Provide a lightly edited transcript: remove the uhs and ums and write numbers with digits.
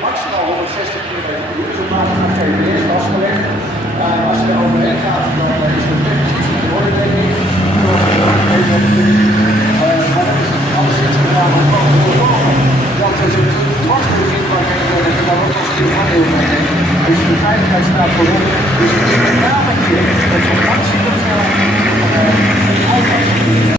Maximaal 160 km/uur, dus op basis van GPS vastgelegd. Als je er overheen gaat, dan is het technisch iets van de orde, denk ik.